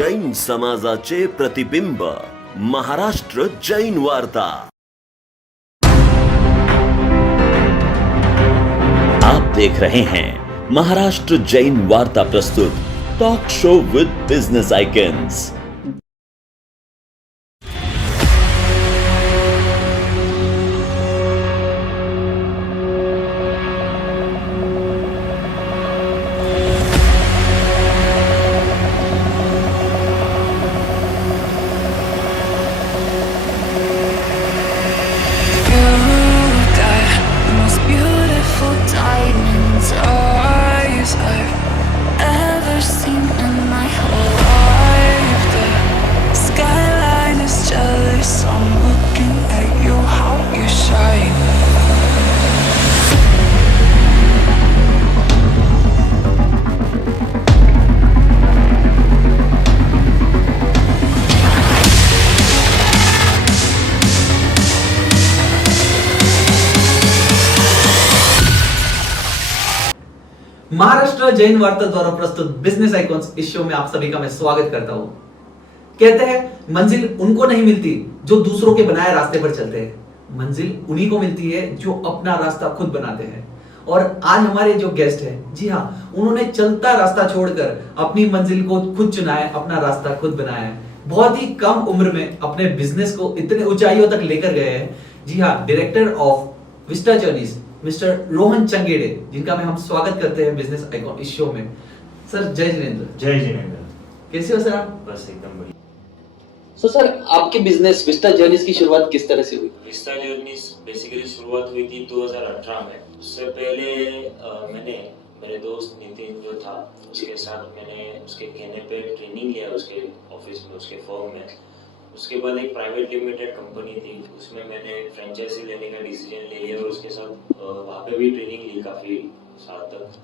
जैन समाजाचे प्रतिबिंब महाराष्ट्र जैन वार्ता। आप देख रहे हैं महाराष्ट्र जैन वार्ता प्रस्तुत talk show with business icons. Maharashtra Jain वार्ता द्वारा प्रस्तुत बिजनेस आइकॉन्स इस शो में आप सभी का मैं स्वागत करता हूं। कहते हैं मंजिल उनको नहीं मिलती जो दूसरों के बनाए रास्ते पर चलते हैं, मंजिल उन्हीं को मिलती है जो अपना रास्ता खुद बनाते हैं। और आज हमारे जो गेस्ट हैं, जी हाँ, उन्होंने चलता रास्ता छोड़कर अपनी मंजिल को खुद चुना है, अपना रास्ता खुद बनाया है। बहुत ही कम उम्र में अपने बिजनेस को इतने ऊंचाइयों तक लेकर गए हैं। जी हाँ, director of Vista Journeys mister Rohan Changede, जिनका हम स्वागत करते हैं बिजनेस आइकॉन इस शो में। सर जय जिनेंद्र। जय जिनेंद्र। कैसे हो सर आप? बस एकदम बढ़िया। सर आपके बिजनेस विस्टा जर्नीज की शुरुआत किस तरह से हुई? विस्टा जर्नीज बेसिकली शुरुआत हुई थी 2018 में। उससे पहले मैंने मेरे दोस्त नितिन जो था उसके साथ मैंने उसके कहने पे ट्रेनिंग लिया उसके ऑफिस में, उसके फर्म में। उसके बाद एक प्राइवेट लिमिटेड कंपनी थी, उसमें मैंने फ्रेंचाइजी लेने का डिसीजन ले लिया और उसके साथ वहाँ पे भी ट्रेनिंग ली काफ़ी साल तक।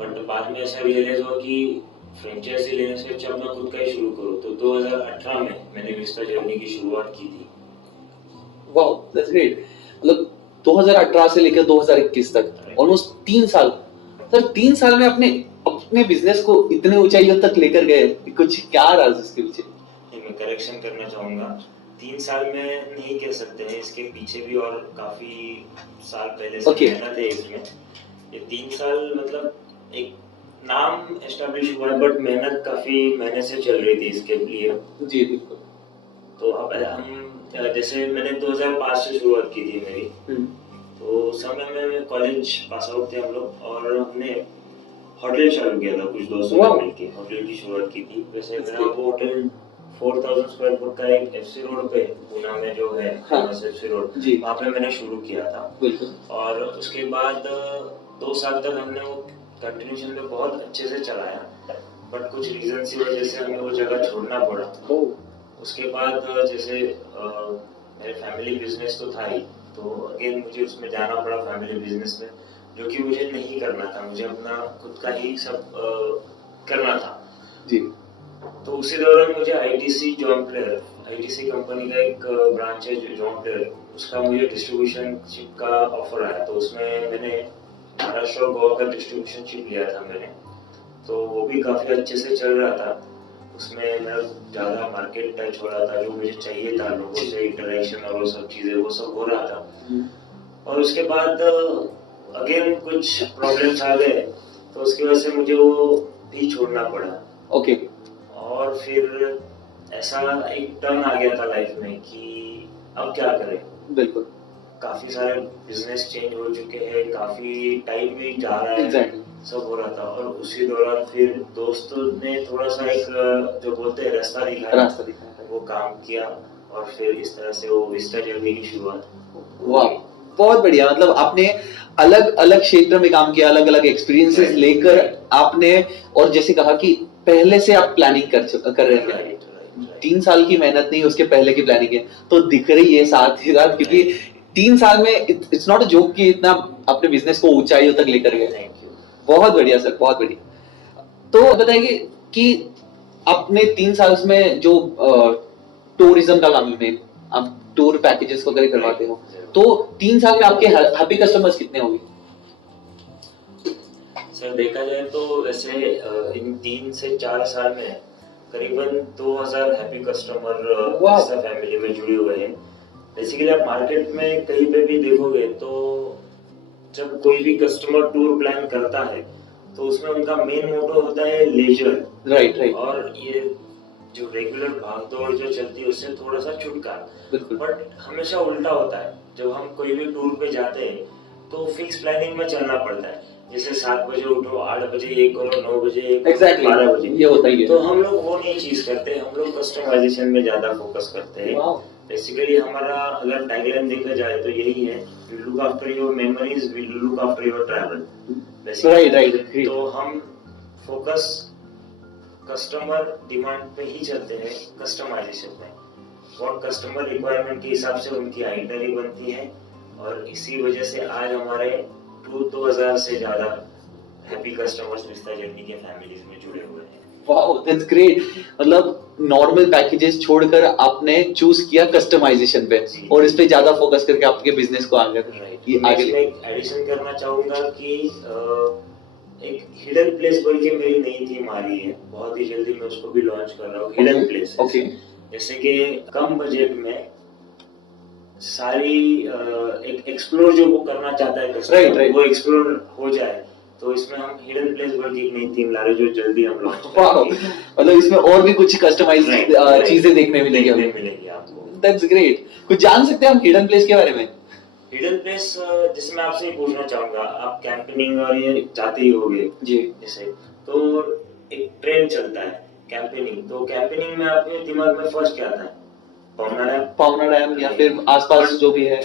बट बाद में ऐसा रियलाइज हुआ कि फ्रेंचाइजी लेने से अच्छा अपना खुद का ही शुरू करो। तो 2018 में मैंने विस्टा जर्नी की शुरुआत की थी। Wow, that's great. मतलब 2018 से लेकर 2021 तक ऑलमोस्ट 3 साल। सर 3 साल में अपने बिजनेस को इतने ऊंचाइयों तक लेकर गए, कुछ क्या राज इसके पीछे? मैं करेक्शन करना चाहूँगा, 3 साल में नहीं कह सकते हैं, इसके पीछे भी और काफ़ी साल पहले से मेहनत है इसमें। ये 3 साल मतलब एक नाम एस्टैब्लिश हुआ है, बट मेहनत काफ़ी महीने से चल रही थी इसके लिए। जी बिल्कुल। तो अब हम जैसे मैंने 2005 से शुरुआत की थी मेरी। तो उस समय में कॉलेज पास आउट थे हम लोग और हमने होटल चालू किया था कुछ दोस्तों ने मिलकर। होटल की शुरुआत की थी। वैसे मेरा वो होटल 4000 स्क्वायर फुट का एक एफसी रोड पे पूना में जो है फेमस एफसी रोड, वहाँ पे मैंने शुरू किया था। और उसके बाद 2 साल तक हमने वो कंटिन्यूशन में बहुत अच्छे से चलाया, बट कुछ रीजन की वजह से हमें वो जगह छोड़ना पड़ा। उसके बाद जैसे मेरे फैमिली बिजनेस तो था ही, तो अगेन मुझे उसमें जाना पड़ा फैमिली बिजनेस में, जो कि मुझे नहीं करना था। मुझे अपना खुद का ही सब करना था जी। तो उसी दौरान मुझे ITC John player, ITC company का एक ब्रांच है जॉन प्लेयर, उसका मुझे डिस्ट्रीब्यूशनशिप का ऑफर आया। तो उसमें मैंने महाराष्ट्र और गोवा का डिस्ट्रीब्यूशनशिप लिया था मैंने। तो वो भी काफ़ी अच्छे से चल रहा था। उसमें मेरा ज़्यादा मार्केट टच हो रहा था, जो मुझे चाहिए था, लोगों से इंटरेक्शन और वो सब चीज़ें, वो सब हो रहा था। और उसके बाद अगेन कुछ प्रॉब्लम्स आ गए, तो उसकी वजह से मुझे वो भी छोड़ना पड़ा। ओके। और फिर ऐसा एक टर्न आ गया था लाइफ में कि अब क्या करें। बिल्कुल। काफी सारे बिजनेस चेंज हो चुके हैं, काफी टाइम भी जा रहा है, सब हो रहा था। और उसी दौरान फिर दोस्तों ने थोड़ा सा एक जो बोलते हैं रास्ता दिखाया, वो काम किया और फिर इस तरह से वो विस्टा जर्नी की शुरुआत। वाह, बहुत बढ़िया। मतलब आपने अलग अलग क्षेत्र में काम किया, अलग अलग एक्सपीरियंसेस लेकर आपने, और जैसे कहा कि पहले से आप प्लानिंग कर रहे थे। 3 साल की मेहनत नहीं, उसके पहले की प्लानिंग है, तो दिख रही है साथ ही साथ, क्योंकि 3 साल में इट्स नॉट अ जोक कि इतना अपने बिजनेस को ऊंचाइयों तक लेकर गए। बहुत बढ़िया सर, बहुत बढ़िया। तो बताइए कि अपने 3 साल में जो टूरिज्म का काम में आप टूर पैकेजेस वगैरह करवाते हो, तो 3 साल में आपके हैप्पी कस्टमर्स कितने होंगे? सर देखा जाए तो वैसे इन 3 से 4 साल में करीबन 2000 हैप्पी कस्टमर Wow. फैमिली में जुड़े हुए हैं। बेसिकली आप मार्केट में कहीं पे भी देखोगे तो जब कोई भी कस्टमर टूर प्लान करता है तो उसमें उनका मेन मोटो होता है लेजर, राइट राइट, और ये जो रेगुलर भागदौड़ जो चलती है उससे थोड़ा सा छुटकारा। बिल्कुल। बट हमेशा उल्टा होता है, जब हम कोई भी टूर पे जाते हैं तो फिक्स प्लानिंग में चलना पड़ता है, जैसे 7 बजे उठो, 8 बजे ये करो, 9 बजे ये करो, Exactly. 12 बजे ये होता ही है। तो हम लोग वो नहीं चीज करते, हम लोग कस्टमाइजेशन में ज्यादा फोकस करते हैं। Wow. बेसिकली हमारा अगर टैगलाइन देखा जाए तो यही है, look after your memories, we look after your travel. Right, right, agree. तो हम फोकस कस्टमर डिमांड पे ही चलते हैं, कस्टमाइजेशन में, और कस्टमर रिक्वायरमेंट के हिसाब से उनकी आइटनरी बनती है, और इसी वजह से आज हमारे 2000 से ज्यादा हैप्पी कस्टमर्स विस्ता जर्नी के फैमिलीज में जुड़े हुए हैं। Wow, that's great. मतलब नॉर्मल पैकेजेस छोड़कर आपने चूज किया कस्टमाइजेशन पे जी। और इस पे ज्यादा फोकस करके आपके बिजनेस को आगे ये मैं आगे इसमें एक एडिशन करना चाहूंगा कि एक हिडन प्लेस बोल के मेरी नई थीम आ रही है, बहुत ही जल्दी मैं उसको भी लॉन्च कर रहा हूँ। हिडन प्लेस, ओके, जैसे कि कम बजट में सारी एक एक्सप्लोर जो वो करना चाहता है customer, Right, right. वो एक्सप्लोर हो जाए, तो इसमें हम हिडन प्लेस बोल के एक नई थीम ला रहे हैं जो जल्दी हम लॉन्च वाओ, करेंगे। मतलब इसमें और भी कुछ कस्टमाइज Right. चीजें देखने मिलेंगी देखने हमें। मिलेगी आपको। That's great. कुछ जान सकते हैं हम हिडन प्लेस के बारे में? हिडन प्लेस जैसे मैं आपसे ये पूछना चाहूंगा, आप कैंपिंग और ये जाते ही होगे जी, जैसे, तो एक ट्रेंड चलता है कैंपिंग, तो कैंपिंग में आपके दिमाग में फर्स्ट क्या आता है? पावना डैम या फिर आसपास जो भी है।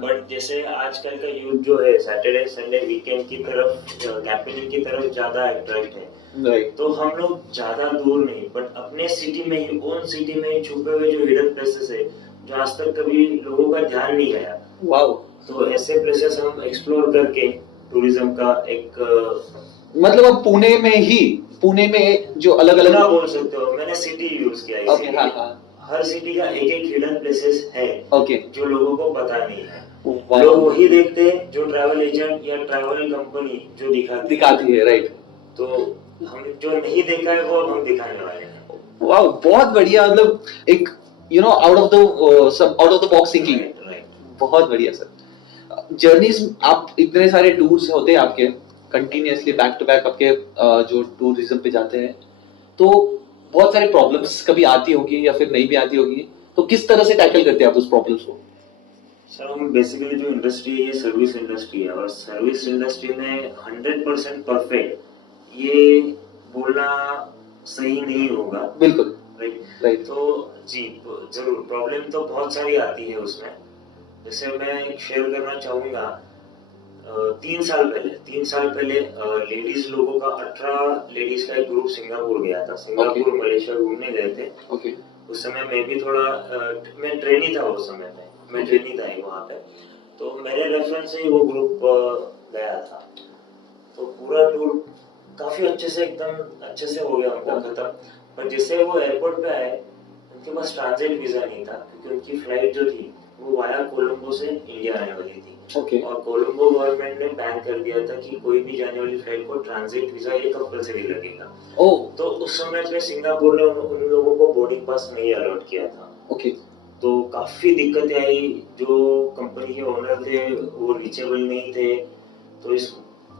बट जैसे आजकल का यूथ जो है सैटरडे संडे वीकेंड की तरफ कैंपिंग की तरफ ज्यादा अट्रैक्ट है, राइट, तो हम लोग ज्यादा दूर नहीं बट अपने सिटी में ही, ओन सिटी में ही छुपे हुए जो हिडन प्लेसेस है जो आज तक कभी लोगों का ध्यान नहीं गया, वाओ, तो ऐसे प्लेसेस हम एक्सप्लोर करके टूरिज्म का एक मतलब अब पुणे में जो अलग अलग ना बोल सकते हो, मैंने सिटी यूज किया है ओके, हाँ हाँ, हर सिटी का एक एक हिडन प्लेसेस है ओके, जो लोगों को पता नहीं है। वाओ, लोग वही देखते हैं जो ट्रैवल एजेंट या ट्रैवल कंपनी जो दिखाती है, राइट। तो हम जो नहीं देखा है वो अब हम दिखाने वाले हैं। वाओ, बहुत बढ़िया। मतलब एक out of the box thinking, right, बहुत बढ़िया सर। जर्नीज, आप इतने सारे टूर्स होते हैं आपके कंटिन्यूअसली बैक टू बैक, आपके जो टूरिज्म पे जाते हैं, तो बहुत सारे प्रॉब्लम्स कभी आती होगी या फिर नहीं भी आती होगी, तो किस तरह से टैकल करते हैं आप उस प्रॉब्लम्स को? सर हम बेसिकली जो इंडस्ट्री है ये सर्विस इंडस्ट्री है, और सर्विस इंडस्ट्री में 100% परफेक्ट ये बोलना सही नहीं होगा। बिल्कुल, राइट। तो जी जरूर प्रॉब्लम तो बहुत सारी आती है उसमें। जैसे मैं शेयर करना चाहूंगा, 3 साल पहले लेडीज लोगों का 18 लेडीज का एक ग्रुप सिंगापुर गया था, सिंगापुर मलेशिया घूमने गए थे। ओके, उस समय मैं भी थोड़ा मैं ट्रेनी था, उस समय मैं ट्रेनी था वहाँ पे, तो मेरे रेफरेंस से ही वो ग्रुप गया था। तो पूरा टूर काफी अच्छे से एकदम अच्छे से हो गया उनका खत्म, पर जैसे वो एयरपोर्ट पे आए उनके पास ट्रांजिट वीजा नहीं था, क्योंकि उनकी फ्लाइट जो थी वो वाया कोलंबो से इंडिया आने वाली थी। ओके, और कोलंबो गवर्नमेंट ने बैन कर दिया था कि कोई भी जाने वाली फ्लाइट को ट्रांजिट वीजा ये कंपलसरी लगेगा। तो उस समय पे सिंगापुर ने उन लोगों को बोर्डिंग पास नहीं अलॉट किया था। ओके, तो काफी दिक्कतें आई, जो कंपनी के ओनर थे वो रीचेबल नहीं थे, तो इस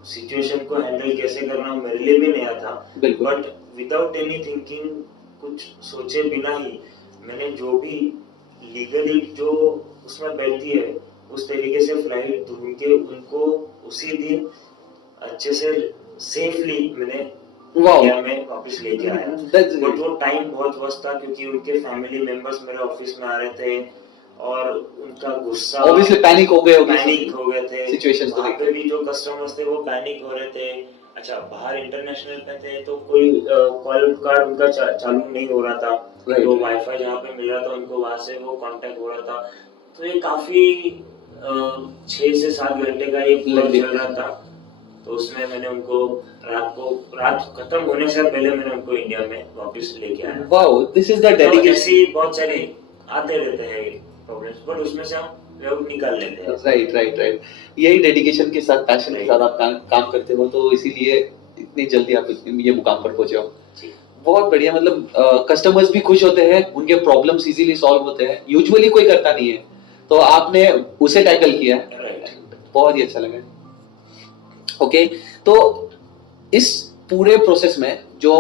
सिचुएशन को हैंडल कैसे करना मेरे लिए भी नया था। बट विदाउट एनी थिंकिंग, कुछ सोचे बिना ही मैंने जो भी लीगली जो उसमें बैठती है उस तरीके से फ्लाइट ढूंढ के उनको उसी दिन अच्छे से सेफली मैंने इंडिया में वापस लेके आया। बट वो टाइम बहुत वर्स्ट था, क्योंकि उनके फैमिली मेंबर्स मेरे ऑफिस में आ रहे थे और उनका गुस्सा, ऑब्वियसली पैनिक हो गए थे सिचुएशंस को देख के। भी जो कस्टमर्स थे वो पैनिक हो रहे थे। अच्छा, बाहर इंटरनेशनल पे थे तो कोई कॉल कार्ड उनका चालू नहीं हो रहा था, तो वाईफाई जहाँ पे मिल रहा था उनको वहां से वो कांटेक्ट हो रहा था। तो ये काफी 6 से 7 घंटे का ये पूरा चल रहा था। तो उसमें मैंने उनको रात खत्म होने से पहले मैंने उनको इंडिया में वापस लेके आया। Wow, this is the dedication. ऐसी बहुत सारे आते रहते हैं प्रॉब्लम्स, बट उसमें से हम लोग निकाल लेते हैं। राइट, यही डेडिकेशन के साथ, पैशन के साथ आप काम करते हो, तो इसीलिए इतनी जल्दी आप ये मुकाम पर पहुंचे हो। बहुत बढ़िया, मतलब कस्टमर्स भी खुश होते हैं, उनके प्रॉब्लम्स इजीली सॉल्व होते हैं, यूजुअली कोई करता नहीं है, तो आपने उसे टैकल किया, राइट। बहुत ही अच्छा लगा। ओके, तो इस पूरे प्रोसेस में जो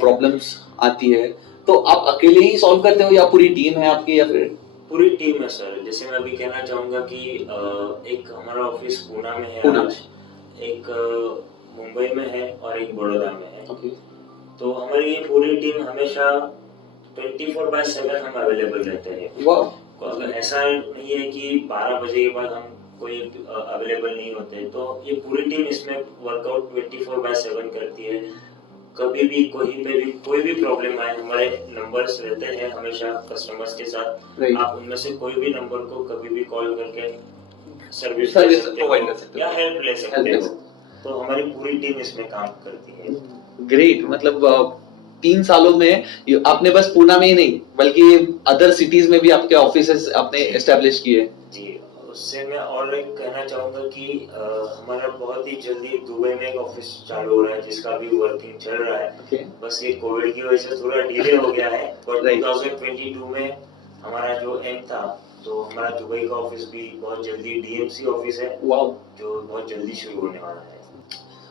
प्रॉब्लम्स आती है तो आप अकेले ही सॉल्व करते हो या पूरी टीम है आपकी, या फिर? पूरी टीम है सर। जैसे मैं अभी कहना चाहूंगा कि एक हमारा ऑफिस पूना में है, पूना आज एक मुंबई में है और एक बड़ौदा में है। ओके, तो हमारी ये पूरी टीम हमेशा 24/7 हम अवेलेबल रहते हैं। वाह, अगर ऐसा नहीं है कि 12 बजे के बाद हम कोई अवेलेबल नहीं होते, तो ये पूरी टीम इसमें वर्कआउट 24/7 करती है। कभी भी कहीं पे भी कोई भी प्रॉब्लम आए, हमारे नंबर्स रहते हैं हमेशा कस्टमर्स के साथ। Right. आप उनमें से कोई भी नंबर को कभी भी कॉल करके सर्विस Service provide कर सकते हो या हेल्प ले सकते Help हो। ले तो हमारी पूरी टीम इसमें काम करती है। ग्रेट, मतलब 3 सालों में आपने बस पूना में ही नहीं बल्कि अदर सिटीज में भी आपके ऑफिसेस आपने एस्टेब्लिश किए। जी, उससे मैं और एक कहना चाहूंगा कि हमारा बहुत ही जल्दी दुबई में एक ऑफिस चालू हो रहा है, जिसका भी वर्किंग चल रहा है। Okay. बस ये कोविड की वजह से थोड़ा डिले हो गया है, बट Right. 2022 में हमारा जो एम था, तो हमारा दुबई का ऑफिस भी बहुत जल्दी, डीएमसी ऑफिस है वाओ, जो बहुत जल्दी शुरू होने वाला है।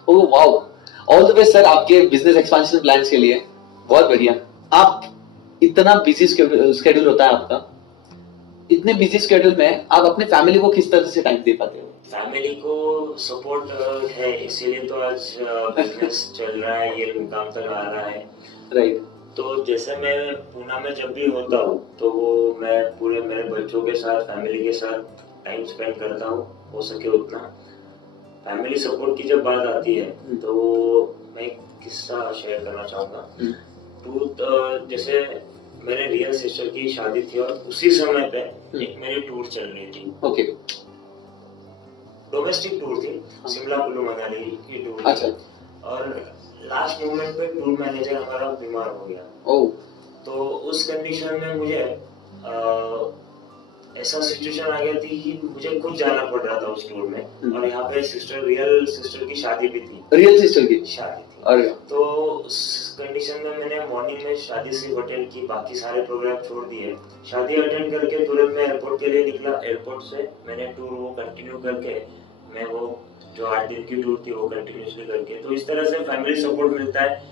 Oh wow, all the best sir आपके बिजनेस एक्सपेंशन प्लान्स के लिए। बहुत बढ़िया। आप इतना बिजी स्केड्यूल होता है आपका, इतने बिजी स्केड्यूल में आप अपने फैमिली को किस तरह से टाइम दे पाते हो? फैमिली को सपोर्ट है, इसीलिए तो आज बिजनेस चल रहा है, ये मुकाम तक आ रहा है। राइट। तो जैसे मैं पूना में जब भी होता हूँ, तो वो मैं पूरे मेरे बच्चों के साथ, फैमिली के साथ टाइम स्पेंड करता हूँ, हो सके उतना। फैमिली सपोर्ट की जब बात आती है, तो मैं एक किस्सा शेयर करना चाहूँगा। जैसे मेरे रियल सिस्टर की शादी थी और उसी समय पे एक मेरी टूर चल रही थी। ओके, डोमेस्टिक टूर थी, शिमला कुल्लू मनाली की टूर। अच्छा। और लास्ट मोमेंट पे टूर मैनेजर हमारा बीमार हो गया। ओह, तो उस कंडीशन में मुझे ऐसा सिचुएशन आ गया थी कि मुझे खुद जाना पड़ रहा था उस टूर में। और यहाँ पे रियल सिस्टर की शादी भी थी। रियल सिस्टर की शादी थी। अरे, तो उस कंडीशन में मैंने मॉर्निंग में शादी सिर्फ अटेंड की, बाकी सारे प्रोग्राम छोड़ दिए। शादी अटेंड करके तुरंत मैं एयरपोर्ट के लिए निकला। एयरपोर्ट से मैंने टूर वो कंटिन्यू करके, मैं वो जो 8 दिन की टूर थी वो कंटिन्यूसली करके, तो इस तरह से फैमिली सपोर्ट मिलता है।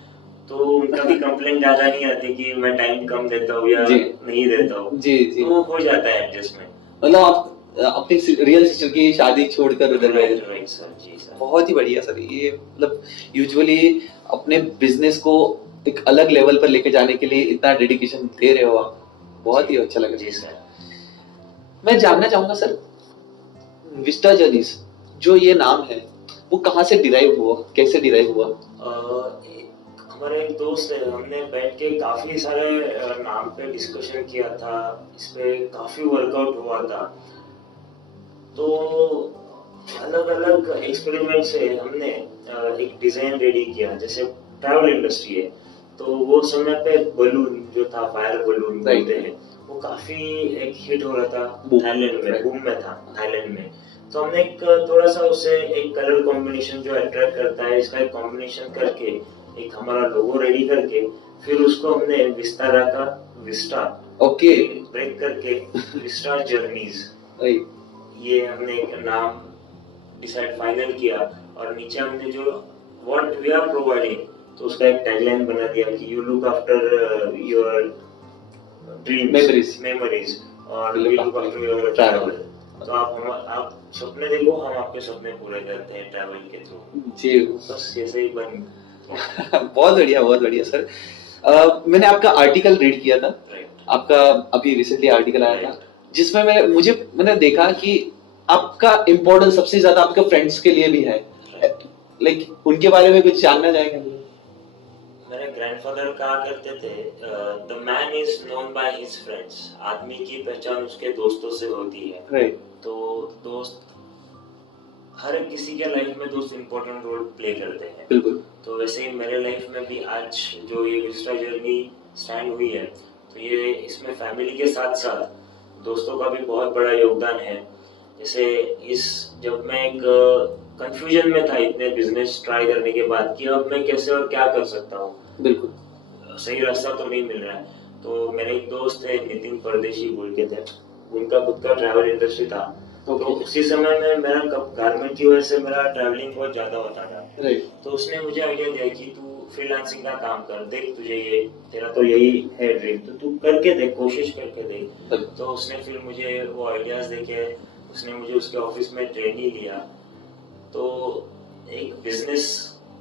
तो उनका भी कंप्लेंट ज्यादा नहीं आती कि मैं टाइम कम देता हूँ या नहीं देता हूँ। जी जी, तो हो जाता है एडजस्टमेंट। मतलब आप अपनी रियल सिस्टर की शादी छोड़कर उधर गए। राइट सर, जी सर। बहुत ही बढ़िया सर। ये मतलब यूजुअली अपने बिजनेस को एक अलग लेवल पर लेके जाने के लिए इतना डेडिकेशन दे रहे हो आप, बहुत ही अच्छा लगा। जी सर। मैं जानना चाहूंगा सर, विस्टा जर्नीज जो ये नाम है वो कहाँ से डिराइव हुआ, कैसे डिराइव हुआ? हमारे एक दोस्त है, हमने बैठ के काफी सारे नाम पे डिस्कशन किया था, इस पे काफी वर्कआउट हुआ था। तो अलग अलग एक्सपेरिमेंट से हमने एक डिजाइन रेडी किया। जैसे ट्रैवल इंडस्ट्री है, तो वो समय पे बलून जो था, फायर बलून बोलते हैं, वो काफी एक हिट हो रहा था थाईलैंड में, बूम में था थाईलैंड में। तो हमने एक थोड़ा सा उसे एक कलर कॉम्बिनेशन जो अट्रैक्ट करता है, इसका एक कॉम्बिनेशन करके एक हमारा लोगो रेडी करके, फिर उसको हमने विस्तारा का विस्टा ओके ब्रेक करके विस्टा जर्नीज, राइट, ये हमने एक नाम डिसाइड फाइनल किया। और नीचे हमने जो व्हाट वी आर प्रोवाइडिंग, तो उसका एक टैगलाइन बना दिया कि you look after your dreams memories और we look after your travel. तो आप सपने देखो, हम आपके सपने पूरे करते हैं ट्रैवल के थ्रू। जी, बस ऐसे ही बन। बहुत बढ़िया, बहुत बढ़िया सर। मैंने आपका आर्टिकल रीड किया था, आपका अभी रिसेंटली आर्टिकल आया था, जिसमें मैंने देखा कि आपका इम्पोर्टेंस सबसे ज्यादा आपके फ्रेंड्स के लिए भी है। लाइक उनके बारे में कुछ जानना चाहेंगे? मेरे ग्रैंडफादर कहा करते थे, the man is known by his friends. आदमी की पहचान उसके दोस्तों से होती है। राइट। तो दोस्त, हर एक किसी के लाइफ में दोस्त इम्पोर्टेंट रोल प्ले करते हैं। बिल्कुल। तो वैसे ही मेरे लाइफ में भी आज जो ये विस्टा जर्नी स्टैंड हुई है, तो ये इसमें फैमिली के साथ साथ दोस्तों का भी बहुत बड़ा योगदान है। जैसे जब मैं एक कंफ्यूजन में था इतने बिजनेस ट्राई करने के बाद कि अब मैं कैसे और क्या कर सकता हूँ। बिल्कुल। सही रास्ता तो नहीं मिल रहा है। तो मेरे एक दोस्त है नितिन परदेशी बोल के थे, उनका खुद का ट्रैवल इंडस्ट्री था। तो उसी समय में मेरा गारमेंट की वजह से मेरा ट्रैवलिंग बहुत ज्यादा होता था। तो उसने मुझे आइडिया दिया कि तू फ्रीलांसिंग का काम कर, देख तुझे ये तेरा तो यही है ड्रीम, तो तू करके देख, कोशिश करके देख। तो उसने फिर मुझे वो आइडियाज देके उसने मुझे उसके ऑफिस में ट्रेनिंग लिया। तो एक बिजनेस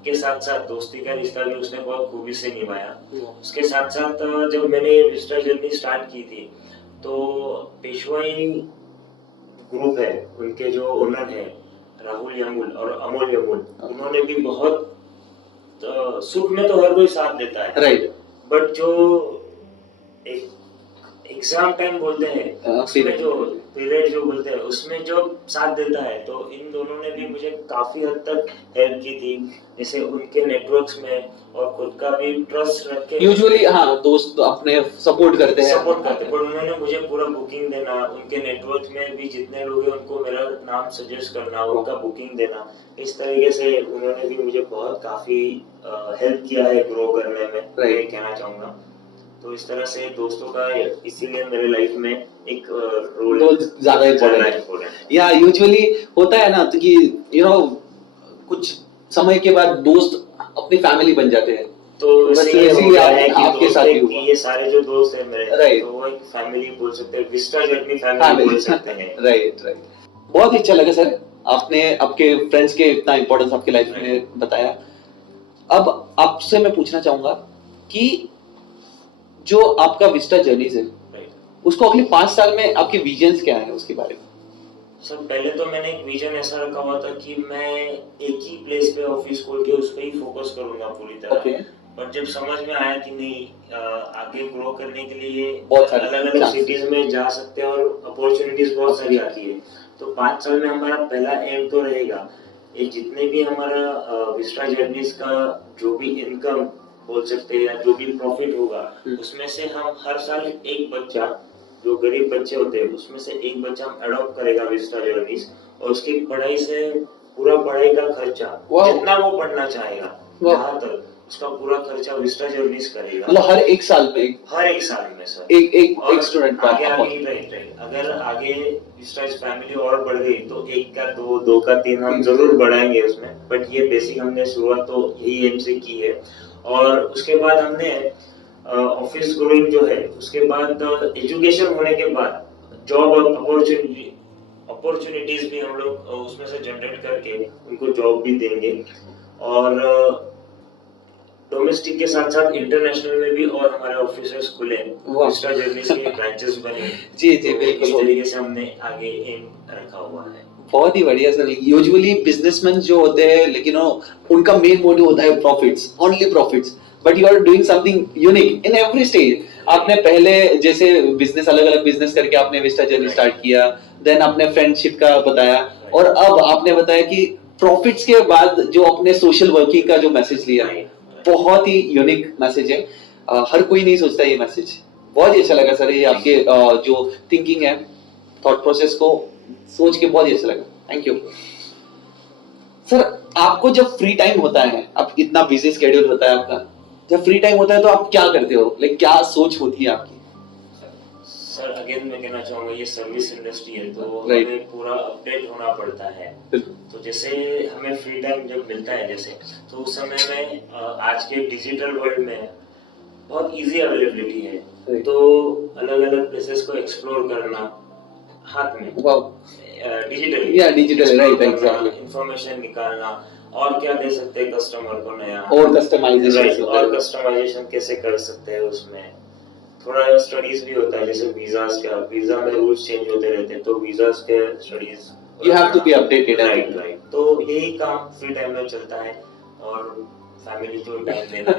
के साथ साथ दोस्ती का रिश्ता भी उसने बहुत खूबी से निभाया। उसके साथ साथ जब मैंने विस्टा जर्नी स्टार्ट की थी तो पेशवाई ग्रुप है, उनके जो ओनर है राहुल यमुल और अमोल यमुल, उन्होंने भी बहुत सुख में तो हर कोई साथ देता है, राइट, बट जो एक एग्जाम टाइम बोलते हैं उसमें जो पीरियड जो बोलते हैं उसमें जो साथ देता है, तो इन दोनों ने भी मुझे काफी हद तक हेल्प की थी। जैसे उनके नेटवर्क्स में और खुद का भी ट्रस्ट रख के यूजुअली हाँ दोस्त अपने सपोर्ट करते हैं, पर उन्होंने मुझे पूरा बुकिंग देना, उनके नेटवर्क में भी जितने लोग हैं उनको मेरा नाम सजेस्ट करना, उनका बुकिंग देना, इस तरीके से उन्होंने भी मुझे बहुत काफी हेल्प किया है ग्रो करने में, मैं कहना चाहूंगा। तो इस तरह से दोस्तों का इसीलिए मेरे लाइफ में एक रोल ज्यादा इम्पोर्टेंट है। या यूजुअली होता है ना तो कि कुछ समय के बाद दोस्त अपनी फैमिली बन जाते हैं, तो इसीलिए आपके साथ भी हुआ। ये सारे जो दोस्त हैं मेरे, तो वो एक फैमिली बोल सकते हैं, विस्टा जर्नी फैमिली बोल सकते हैं। राइट। बहुत अच्छा लगा सर, आपने आपके फ्रेंड्स के इतना इम्पोर्टेंस आपके लाइफ में बताया। अब आपसे मैं पूछना चाहूंगा कि जो आपका विस्टा जर्नीज है उसको अगले 5 साल में आपके विजन्स क्या है उसके बारे में? सर पहले तो मैंने एक विजन ऐसा रखा हुआ था कि मैं एक ही प्लेस पे ऑफिस खोल के उस पे ही फोकस करूंगा पूरी तरह। पर जब समझ में आया कि नहीं, आगे ग्रो करने के लिए अलग अलग सिटीज में जा सकते हैं और अपॉर्चुनिटीज बहुत सारी आती है। तो 5 साल में हमारा पहला एम तो रहेगा ये जितने भी हमारा विस्टा जर्नीज का जो भी इनकम बोल सकते हैं या जो भी प्रॉफिट होगा उसमें से हम हर साल एक बच्चा, जो गरीब बच्चे होते हैं उसमें से एक बच्चा हम अडॉप्ट करेगा विस्टा जर्नीज, और उसकी पढ़ाई से पूरा पढ़ाई का खर्चा जितना वो पढ़ना चाहेगा यहाँ तक उसका पूरा खर्चा विस्टा जर्नीज करेगा। मतलब हर एक साल में सर एक स्टूडेंट अगर आगे विस्टा फैमिली और बढ़ गई तो 1 का 2 का 3 हम जरूर बढ़ाएंगे उसमें, बट ये बेसिक हमने शुरुआत तो यही एम से की है। और उसके बाद हमने ऑफिस ग्रोइंग जो है उसके बाद एजुकेशन होने के बाद जॉब अपॉर्चुनिटीज भी हम लोग उसमें से जनरेट करके उनको जॉब भी देंगे, और डोमेस्टिक के साथ साथ इंटरनेशनल में भी और हमारे ऑफिसेस खुले, विस्टा जर्नीज के ब्रांचेस बने। जी बिल्कुल, इस तरीके से हमने आगे एम रखा हुआ है। बहुत ही बढ़िया सर। यूजुअली बिजनेसमैन जो होते हैं लेकिन उनका मेन मोटिव होता है profits, only profits, but you are doing something unique in every stage. आपने पहले जैसे बिजनेस अलग अलग बिजनेस करके आपने विस्टा जर्नी स्टार्ट किया, देन आपने फ्रेंडशिप का बताया, और अब आपने बताया कि प्रॉफिट्स के बाद जो अपने सोशल वर्किंग का जो मैसेज लिया, बहुत ही यूनिक मैसेज है। हर कोई नहीं सोचता ये मैसेज। बहुत ही अच्छा लगा सर, ये आपके जो थिंकिंग है, थॉट प्रोसेस को सोच के बहुत ही अच्छा लगा। Thank you sir. आपको जब फ्री टाइम होता है, अब इतना बिजी स्केड्यूल होता है आपका, जब फ्री टाइम होता है तो आप क्या करते हो, लाइक क्या सोच होती है आपकी? सर अगेन मैं कहना चाहूंगा ये सर्विस इंडस्ट्री है तो हमें पूरा अपडेट होना पड़ता है। तो जैसे हमें फ्री टाइम जब मिलता है जैसे, तो उस समय में आज के डिजिटल वर्ल्ड में बहुत इजी अवेलेबिलिटी है, तो अलग अलग प्लेसेस को एक्सप्लोर करना हाथ में डिजिटल राइट, एग्जैक्टली, इंफॉर्मेशन निकालना और क्या दे सकते हैं कस्टमर को नया, और कस्टमाइजेशन कैसे कर सकते हैं। उसमें थोड़ा स्टडीज भी होता है, जैसे वीजा में रूल्स चेंज होते रहते हैं, तो वीजास के studies you have to be updated. Right, तो यही काम फ्री टाइम में चलता है, और फैमिली को टाइम देना।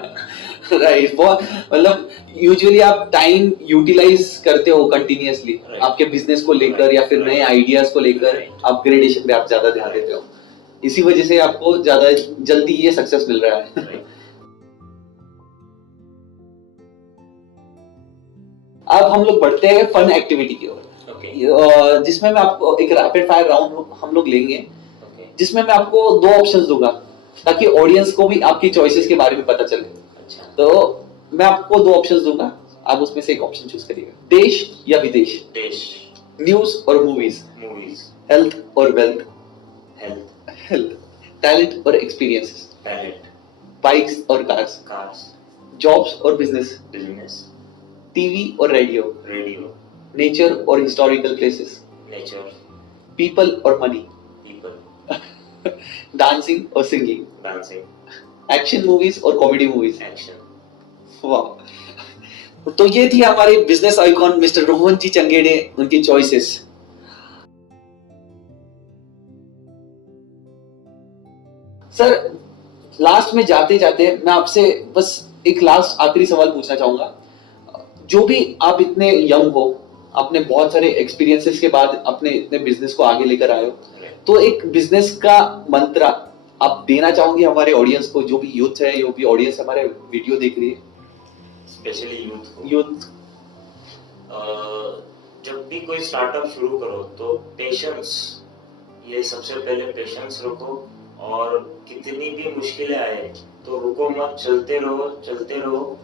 राइट, बहुत मतलब यूजुअली आप टाइम यूटिलाइज करते हो कंटिन्यूअसली आपके बिजनेस को लेकर या फिर नए आइडियाज को लेकर, अपग्रेडेशन पे आप ज्यादा ध्यान देते हो, इसी वजह से आपको ज्यादा जल्दी ये सक्सेस मिल रहा है। अब हम लोग बढ़ते हैं फन एक्टिविटी की ओर, जिसमें मैं आपको एक रैपिड फायर राउंड हम लोग लेंगे, जिसमें मैं आपको 2 ऑप्शंस दूंगा ताकि ऑडियंस को भी आपकी चॉइसेस के बारे में पता चले। अच्छा। तो मैं आपको 2 ऑप्शंस दूंगा, आप उसमें से एक ऑप्शन चूज करिएगा। देश या विदेश, देश, न्यूज और मूवीज, मूवीज, हेल्थ और वेल्थ, हेल्थ, टैलेंट और एक्सपीरियंसेस, टैलेंट, बाइक्स और कार्स, कार्स, जॉब्स और बिजनेस, बिजनेस, टीवी और रेडियो, रेडियो, नेचर और हिस्टोरिकल प्लेसेस, नेचर, पीपल और मनी, पीपल, डांसिंग और सिंगिंग, डांसिंग, एक्शन मूवीज और कॉमेडी मूवीज। एक्शन। वाह, तो ये थी हमारे बिजनेस आइकॉन मिस्टर रोहन जी चंगेड़े, उनकी चॉइसेस। सर, लास्ट में जाते जाते मैं आपसे बस एक लास्ट आखिरी सवाल पूछना चाहूंगा। जो भी आप इतने यंग हो, आपने बहुत सारे एक्सपीरियंसेस के बाद अपने इतने बिजनेस को आगे लेकर आए हो, तो एक बिजनेस का मंत्र आप देना चाहोगे हमारे ऑडियंस को, जो भी यूथ है, जो भी ऑडियंस हमारे वीडियो देख रही है, स्पेशली यूथ को। यूथ? जब भी कोई स्टार्टअप शुरू करो तो पेशेंस, ये सबसे पहले पेशेंस रखो, और कितनी भी मुश्किलें आए तो रुको मत, चलते रहो,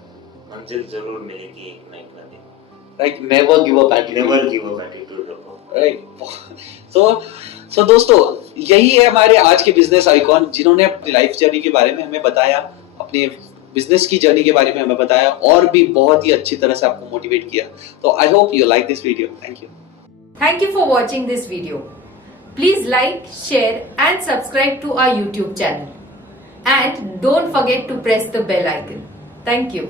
मंजिल जरूर मिलेगी एक ना एक दिन। Right, never give up attitude, never give up attitude रखो। राइट। सो दोस्तों, यही है हमारे आज के बिजनेस आइकॉन, जिन्होंने अपनी लाइफ जर्नी के बारे में हमें बताया, अपने बिजनेस की जर्नी के बारे में हमें बताया, और भी बहुत ही अच्छी तरह से आपको मोटिवेट किया। तो I hope you like this video. Thank you. Thank you for watching this video. Please like, share and subscribe to our YouTube channel. And don't forget to press the bell icon. Thank you.